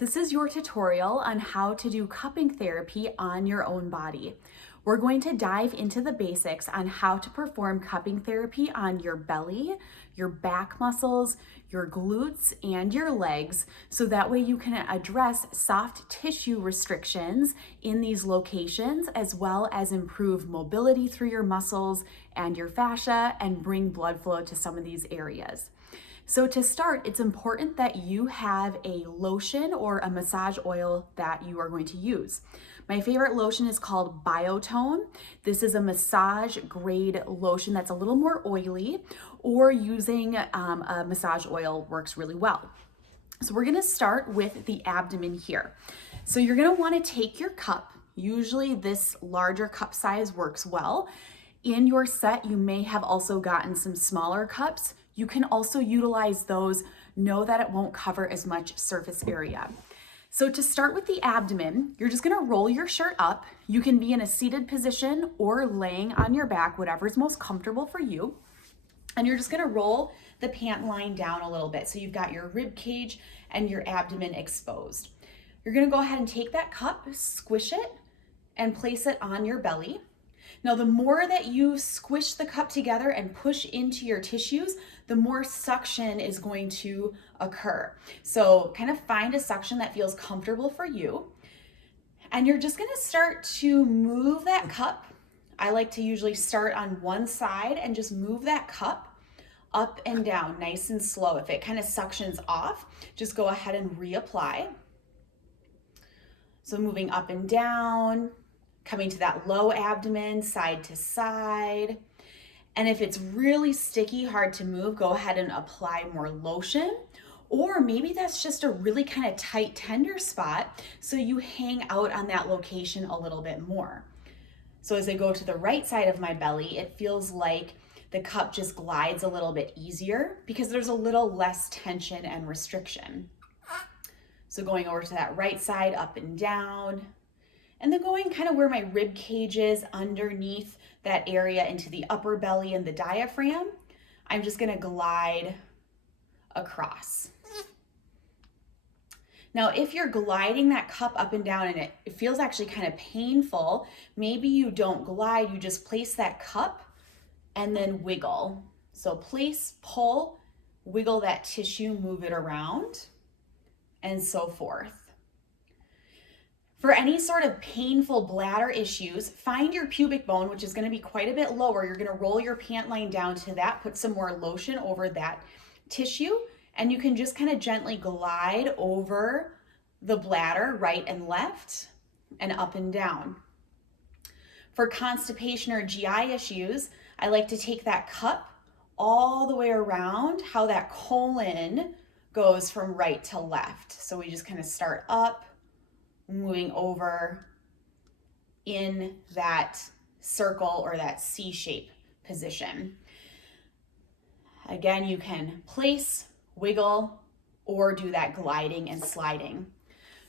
This is your tutorial on how to do cupping therapy on your own body. We're going to dive into the basics on how to perform cupping therapy on your belly, your back muscles, your glutes, and your legs, so that way you can address soft tissue restrictions in these locations, as well as improve mobility through your muscles and your fascia and bring blood flow to some of these areas. So to start, it's important that you have a lotion or a massage oil that you are going to use. My favorite lotion is called Biotone. This is a massage grade lotion that's a little more oily, or using a massage oil works really well. So we're gonna start with the abdomen here. So you're gonna wanna take your cup. Usually this larger cup size works well. In your set, you may have also gotten some smaller cups. You can also utilize those. Know that it won't cover as much surface area. So to start with the abdomen, you're just gonna roll your shirt up. You can be in a seated position or laying on your back, whatever is most comfortable for you. And you're just gonna roll the pant line down a little bit. So you've got your rib cage and your abdomen exposed. You're gonna go ahead and take that cup, squish it, and place it on your belly. Now, the more that you squish the cup together and push into your tissues, the more suction is going to occur. So kind of find a suction that feels comfortable for you. And you're just gonna start to move that cup. I like to usually start on one side and just move that cup up and down, nice and slow. If it kind of suctions off, just go ahead and reapply. So moving up and down, coming to that low abdomen, side to side. And if it's really sticky, hard to move, go ahead and apply more lotion. Or maybe that's just a really kind of tight, tender spot, so you hang out on that location a little bit more. So as I go to the right side of my belly, it feels like the cup just glides a little bit easier because there's a little less tension and restriction. So going over to that right side, up and down. And then going kind of where my rib cage is, underneath that area into the upper belly and the diaphragm, I'm just gonna glide across. Now, if you're gliding that cup up and down and it feels actually kind of painful, maybe you don't glide, you just place that cup and then wiggle. So place, pull, wiggle that tissue, move it around, and so forth. For any sort of painful bladder issues, find your pubic bone, which is gonna be quite a bit lower. You're gonna roll your pant line down to that, put some more lotion over that tissue, and you can just kind of gently glide over the bladder, right and left, and up and down. For constipation or GI issues, I like to take that cup all the way around, how that colon goes from right to left. So we just kind of start up, moving over in that circle or that C-shape position. Again, you can place, wiggle, or do that gliding and sliding.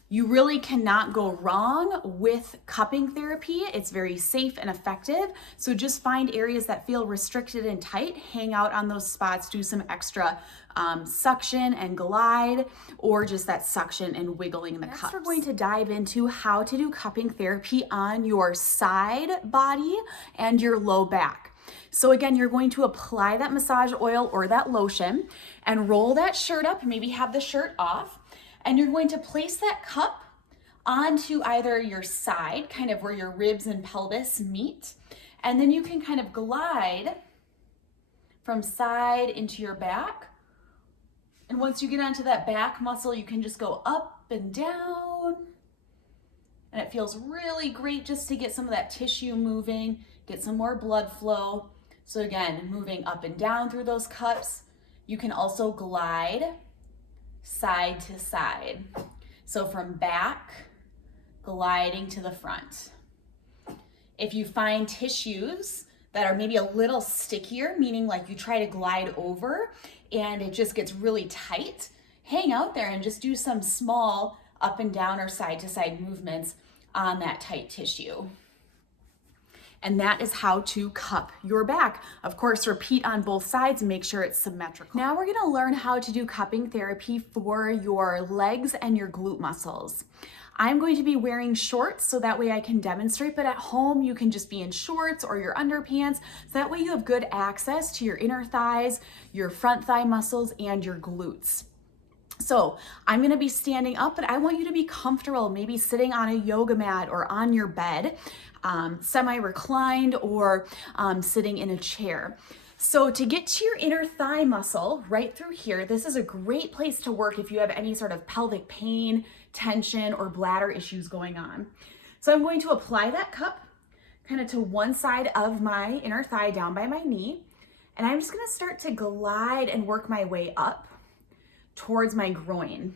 You really cannot go wrong with cupping therapy. It's very safe and effective. So just find areas that feel restricted and tight, hang out on those spots, do some extra suction and glide, or just that suction and wiggling the cups. Next, we're going to dive into how to do cupping therapy on your side body and your low back. So again, you're going to apply that massage oil or that lotion and roll that shirt up, maybe have the shirt off, and you're going to place that cup onto either your side, kind of where your ribs and pelvis meet, and then you can kind of glide from side into your back. And once you get onto that back muscle, you can just go up and down. And it feels really great just to get some of that tissue moving, get some more blood flow. So again, moving up and down through those cups. You can also glide side to side. So from back, gliding to the front. If you find tissues that are maybe a little stickier, meaning like you try to glide over and it just gets really tight, hang out there and just do some small up and down or side to side movements on that tight tissue. And that is how to cup your back. Of course, repeat on both sides and make sure it's symmetrical. Now we're gonna learn how to do cupping therapy for your legs and your glute muscles. I'm going to be wearing shorts so that way I can demonstrate, but at home you can just be in shorts or your underpants, so that way you have good access to your inner thighs, your front thigh muscles, and your glutes. So I'm gonna be standing up, but I want you to be comfortable, maybe sitting on a yoga mat or on your bed, semi-reclined or sitting in a chair. So to get to your inner thigh muscle right through here, this is a great place to work if you have any sort of pelvic pain, tension, or bladder issues going on. So I'm going to apply that cup kind of to one side of my inner thigh down by my knee, and I'm just gonna start to glide and work my way up towards my groin.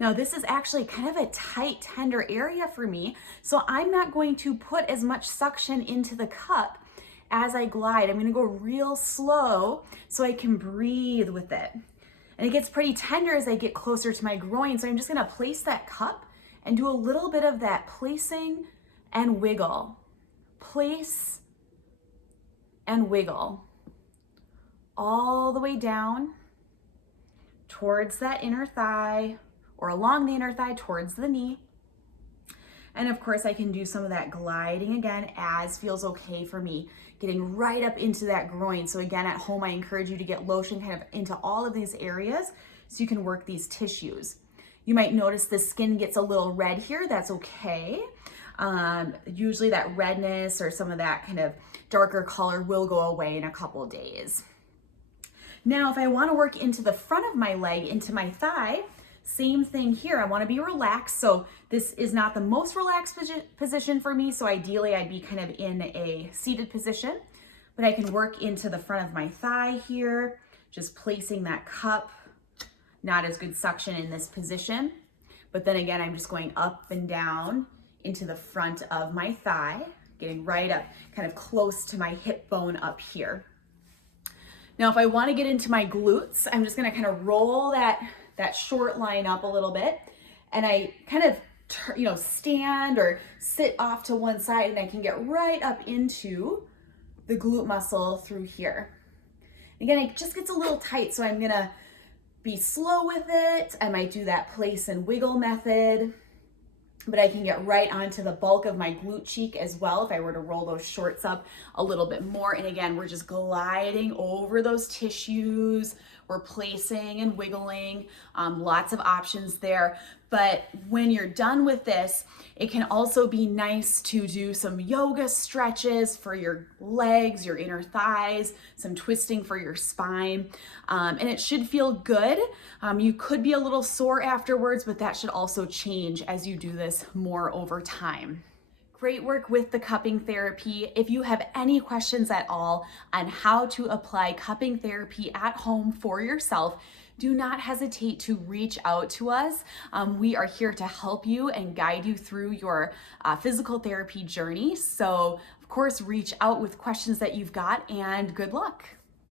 Now this is actually kind of a tight, tender area for me, so I'm not going to put as much suction into the cup as I glide. I'm gonna go real slow so I can breathe with it. And it gets pretty tender as I get closer to my groin, so I'm just gonna place that cup and do a little bit of that placing and wiggle. Place and wiggle. All the way down towards that inner thigh, or along the inner thigh towards the knee. And of course I can do some of that gliding again as feels okay for me, getting right up into that groin. So again, at home I encourage you to get lotion kind of into all of these areas so you can work these tissues. You might notice the skin gets a little red here, that's okay. Usually that redness or some of that kind of darker color will go away in a couple days. Now, if I want to work into the front of my leg, into my thigh, same thing here. I want to be relaxed. So this is not the most relaxed position for me. So ideally I'd be kind of in a seated position, but I can work into the front of my thigh here, just placing that cup. Not as good suction in this position, but then again, I'm just going up and down into the front of my thigh, getting right up, kind of close to my hip bone up here. Now, if I want to get into my glutes, I'm just going to kind of roll that short line up a little bit, and I kind of stand or sit off to one side, and I can get right up into the glute muscle through here. Again, it just gets a little tight, so I'm going to be slow with it. I might do that place and wiggle method, but I can get right onto the bulk of my glute cheek as well if I were to roll those shorts up a little bit more. And again, we're just gliding over those tissues. We're placing and wiggling, lots of options there. But when you're done with this, it can also be nice to do some yoga stretches for your legs, your inner thighs, some twisting for your spine, and it should feel good. You could be a little sore afterwards, but that should also change as you do this more over time. Great work with the cupping therapy. If you have any questions at all on how to apply cupping therapy at home for yourself, do not hesitate to reach out to us. We are here to help you and guide you through your physical therapy journey. So, of course, reach out with questions that you've got, and good luck.